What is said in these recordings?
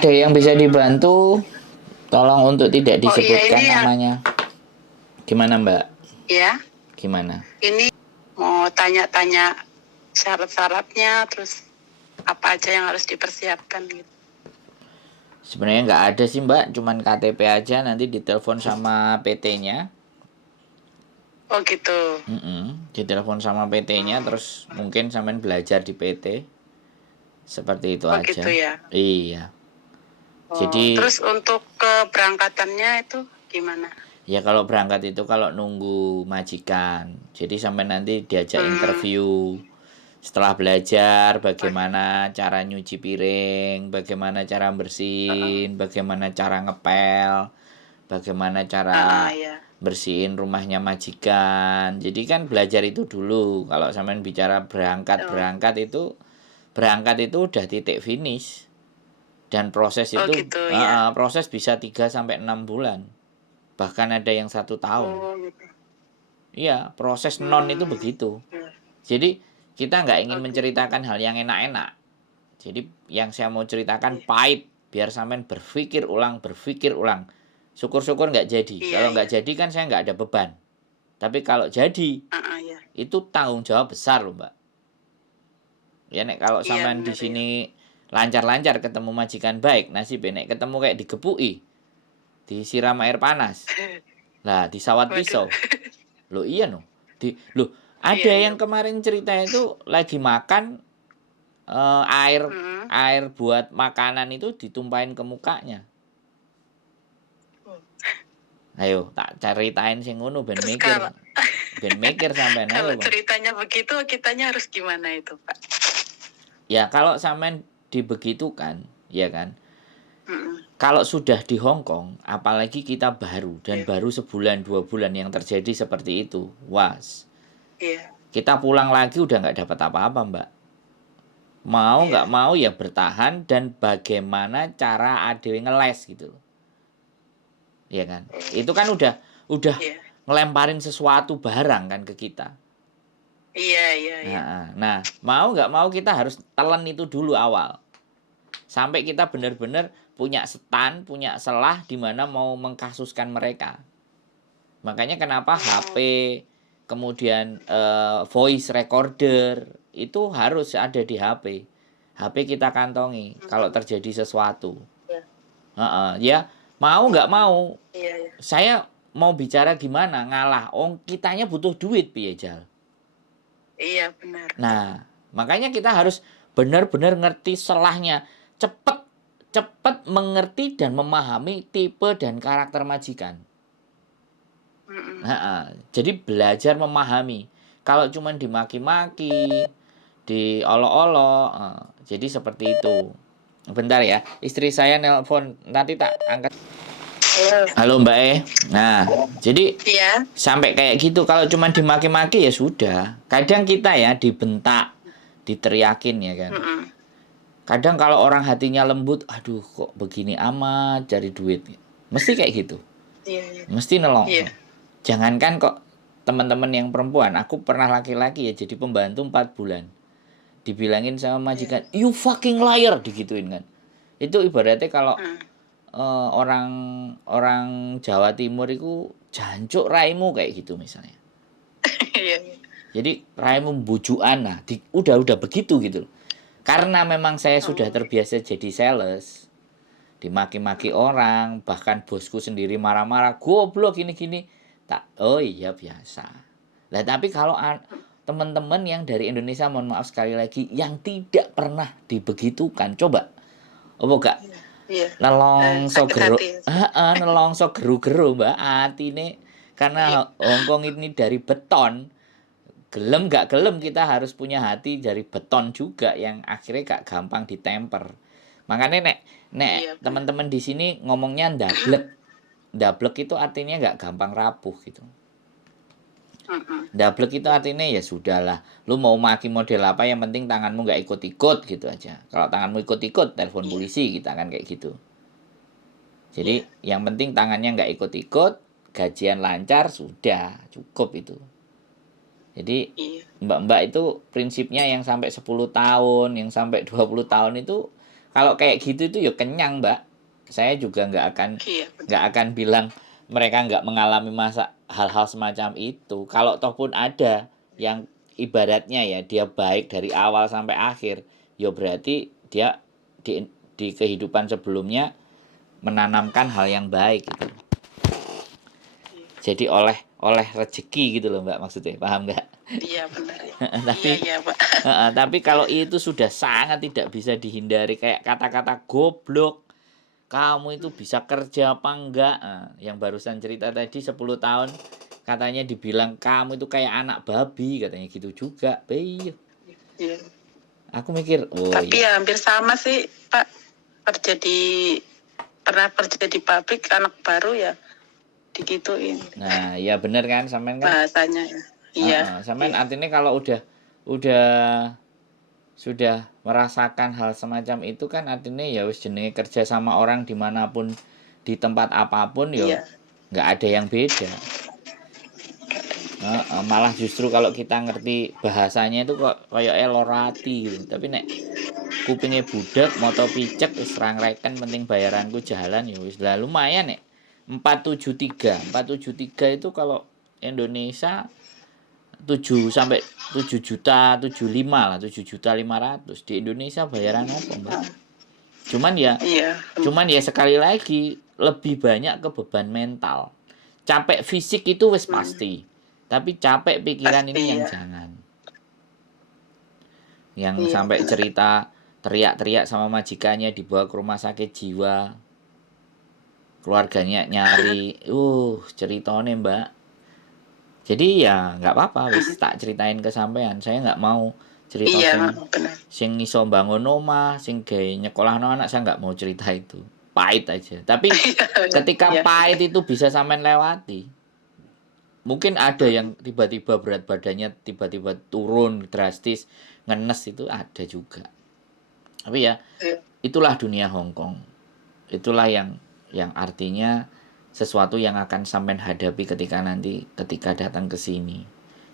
ada yang bisa dibantu, tolong untuk tidak Oh iya, disebutkan ini ya. namanya. Gimana Mbak? Ya, Gimana? ini mau tanya-tanya syarat-syaratnya, terus apa aja yang harus dipersiapkan gitu. Sebenarnya nggak ada sih Mbak, cuman KTP aja, nanti ditelepon sama PT-nya. Oh gitu. Ditelepon sama PT-nya, terus mungkin sampean belajar di PT. Seperti itu Oh gitu aja. ya. Iya. Oh, Jadi terus untuk keberangkatannya itu gimana? ya kalau berangkat itu kalau nunggu majikan. Jadi sampai nanti diajak interview. Setelah belajar bagaimana cara nyuci piring, bagaimana cara bersihin, bagaimana cara ngepel, bagaimana cara Ya. bersihin rumahnya majikan. Jadi kan belajar itu dulu. Kalau sampean bicara Oh, berangkat itu udah titik finish. Dan proses oh itu gitu ya. proses bisa 3 sampai 6 bulan. Bahkan ada yang 1 tahun. Oh gitu. Iya, proses non itu begitu. Ya. Jadi kita nggak ingin Oh gitu. menceritakan hal yang enak-enak. Jadi yang saya mau ceritakan Iya, pahit, biar sampean berpikir ulang, berpikir ulang. Syukur-syukur nggak jadi. iya. Kalau Iya. nggak jadi kan saya nggak ada beban. Tapi kalau jadi, Ya. itu tanggung jawab besar loh Mbak. Ya nek kalau Iya sampean di benar ya. sini lancar-lancar ketemu majikan baik, nasib nek ketemu kayak digepui, disiram air panas. Lah, disawat Waduh. pisau. Loh iya no. Loh, ada Iya, iya. yang kemarin cerita itu lagi makan air Mm. air buat makanan itu ditumpahin ke mukanya. Oh. Ayo, tak ceritain sing ngono ben Terus mikir. kalau Ben mikir sampean kalau ayo, Bang. ceritanya begitu, kitanya harus gimana itu, Pak? Ya kalau sampean dibegitukan, ya kan. Mm. Kalau sudah di Hong Kong, apalagi kita baru dan Iya, baru sebulan 2 bulan yang terjadi seperti itu, was. iya, Kita pulang lagi udah nggak dapat apa-apa, Mbak. Mau nggak iya, mau ya bertahan dan bagaimana cara adewe ngeles gitu loh. Ya kan? Itu kan udah iya, ngelemparin sesuatu barang kan ke kita. iya, iya, iya. Nah, mau nggak mau kita harus telan itu dulu awal. Sampai kita benar-benar punya stand, punya celah di mana mau mengkasuskan mereka. Makanya kenapa HP, kemudian voice recorder itu harus ada di HP. HP kita kantongi kalau terjadi sesuatu. Iya, Ya mau nggak mau, iya, iya. saya mau bicara gimana ngalah. Kitanya butuh duit piye Jal. Iya, benar. Nah, makanya kita harus benar-benar ngerti selahnya. Cepet cepet mengerti dan memahami tipe dan karakter majikan. Mm-mm. Jadi belajar memahami. Kalau cuma dimaki-maki, diolok-olok, jadi seperti itu. Bentar ya, istri saya nelpon, nanti tak angkat. Halo. Halo Mbak E. Nah, jadi Iya. sampai kayak gitu. Kalau cuma dimaki-maki ya sudah. Kadang kita ya dibentak, diteriakin ya kan. Mm-mm. Kadang kalau orang hatinya lembut, aduh kok begini amat cari duit. Mesti kayak gitu. Iya, iya. Mesti nelongso. Iya. Jangankan kok teman-teman yang perempuan, aku pernah laki-laki ya jadi pembantu 4 bulan. Dibilangin sama Iya. majikan, "You fucking liar," digituin kan. Itu ibaratnya kalau Mm. orang orang Jawa Timur itu jancuk raimu kayak gitu misalnya. Iya, iya. Jadi raimu bujukan nah, udah begitu gitu. Karena memang saya sudah Oh. terbiasa jadi sales, dimaki-maki orang, bahkan bosku sendiri marah-marah, goblok gini-gini. Oh iya biasa. Lah tapi kalau teman-teman yang dari Indonesia, mohon maaf sekali lagi, yang tidak pernah dibegitukan, coba apa gak Iya. nelongso Sakit geru hati. nelongso geru-geru Mbak atine, Iya. karena Hongkong ini dari beton. Gelem gak gelem kita harus punya hati dari beton juga yang akhirnya gak gampang ditemper. Makanya nek Iya, benar. teman-teman di sini ngomongnya ndablek. Ndablek itu artinya gak gampang rapuh gitu. Mm-mm. Ndablek itu artinya ya sudahlah. Lu mau maki model apa yang penting tanganmu gak ikut-ikut gitu aja. Kalau tanganmu ikut-ikut telepon Iya. polisi kita kan kayak gitu. Jadi Iya. yang penting tangannya gak ikut-ikut, gajian lancar sudah cukup itu. Jadi Iya. mbak-mbak itu prinsipnya yang sampai 10 tahun, yang sampai 20 tahun itu kalau kayak gitu itu ya kenyang, Mbak. Saya juga Iya, benar. nggak akan bilang mereka nggak mengalami masa hal-hal semacam itu. Kalau toh pun ada yang ibaratnya ya dia baik dari awal sampai akhir, ya berarti dia di kehidupan sebelumnya menanamkan hal yang baik gitu. Jadi oleh rezeki gitu loh, Mbak, maksudnya. Paham nggak? Iya, benar ya. Tapi Iya, Pak. tapi kalau itu sudah sangat tidak bisa dihindari, kayak kata-kata goblok, kamu itu bisa kerja apa enggak? Yang barusan cerita tadi 10 tahun katanya dibilang kamu itu kayak anak babi, katanya gitu juga. Iya. Aku mikir, oh Tapi iya. ya hampir sama sih, Pak. Pernah kerja di pabrik, anak baru ya digituin Nah, ya bener kan, sampean kan? bahasanya ya. Iya. Sampean Iya. artinya kalau udah sudah merasakan hal semacam itu kan artinya ya wis jenenge kerja sama orang dimanapun di tempat apapun ya Iya. nggak ada yang beda. Malah justru kalau kita ngerti bahasanya itu kok kayak elorati gitu. Tapi nek kupingnya budak moto picek wis rangreken penting bayaranku jalan ya wis lah lumayan nek 473 itu kalau Indonesia 7 sampai 7 juta 75 lah, 7.500.000 di Indonesia bayaran apa, Mbak? Iya. Cuman ya sekali lagi lebih banyak ke beban mental. Capek fisik itu wis pasti. Tapi capek pikiran Pasti, ini yang ya. jangan. Yang Iya, sampai benar. cerita teriak-teriak sama majikannya dibawa ke rumah sakit jiwa. Keluarganya nyari, ceritanya, Mbak. Jadi ya nggak apa-apa wis tak ceritain ke sampean. Saya nggak mau cerita Iya, benar. sing iso bangun omah, sing gawe nyekolahno anak, saya nggak mau cerita itu. Pahit aja. Tapi ketika Iya. pahit itu bisa sampean lewati. Mungkin ada yang tiba-tiba berat badannya tiba-tiba turun drastis, ngenes itu ada juga. Tapi ya itulah dunia Hongkong. Itulah yang artinya sesuatu yang akan sampean hadapi ketika datang ke sini.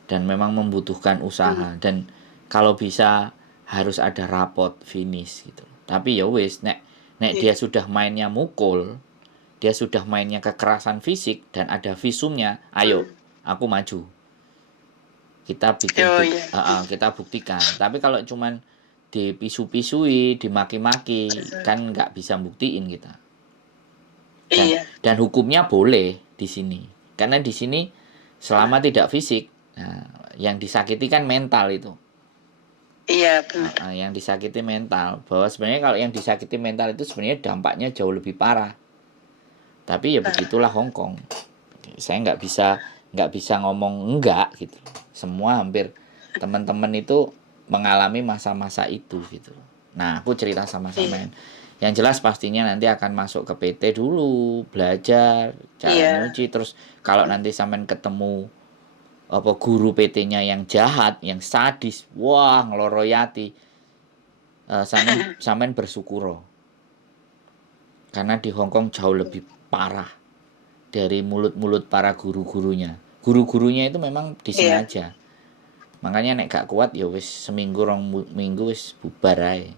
Dan memang membutuhkan usaha dan kalau bisa harus ada rapot finish gitu. Tapi ya wis nek dia sudah mainnya mukul, dia sudah mainnya kekerasan fisik dan ada visumnya, ayo aku maju. Kita bikin kita buktikan. Tapi kalau cuman dipisu-pisui, dimaki-maki, kan nggak bisa buktiin kita. Dan hukumnya boleh di sini. Karena di sini selama tidak fisik, yang disakiti kan mental itu. Iya, benar. Yang disakiti mental. Bahwa sebenarnya kalau yang disakiti mental itu sebenarnya dampaknya jauh lebih parah. Tapi ya begitulah Hongkong. Saya nggak bisa ngomong enggak gitu. Semua hampir teman-teman itu mengalami masa-masa itu gitu. Nah, aku cerita sama sampean. Yang jelas pastinya nanti akan masuk ke PT dulu, belajar cara nyuci, terus kalau nanti sampean ketemu guru PT-nya yang jahat, yang sadis, wah ngeloroyati, sampean bersyukur. Karena di Hongkong jauh lebih parah dari mulut-mulut para guru-gurunya. Guru-gurunya itu memang disengaja. Makanya nek gak kuat ya wis seminggu rong minggu wis bubar ae.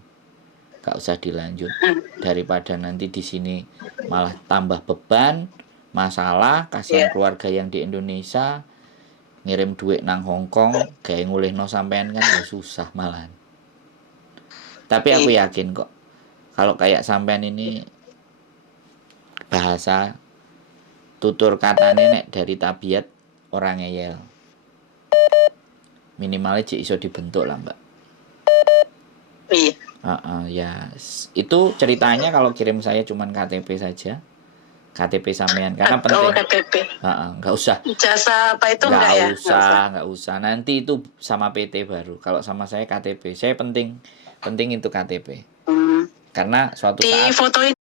Gak usah dilanjut daripada nanti di sini malah tambah beban, masalah, kasihan keluarga yang di Indonesia ngirim duit nang Hongkong, gawe ngulihno sampean kan ya susah malahan. Tapi aku yakin kok kalau kayak sampean ini bahasa tutur katanya nek dari tabiat orang ngeyel. Minimalnya cik iso dibentuk lah, Mbak. Iya. Ya itu ceritanya kalau kirim saya cuman KTP saja. KTP sampean karena penting. KTP. Nggak usah. Ijazah apa itu enggak ya? Nggak usah. Nanti itu sama PT baru. Kalau sama saya KTP. Saya penting itu KTP. Karena suatu saat difotoin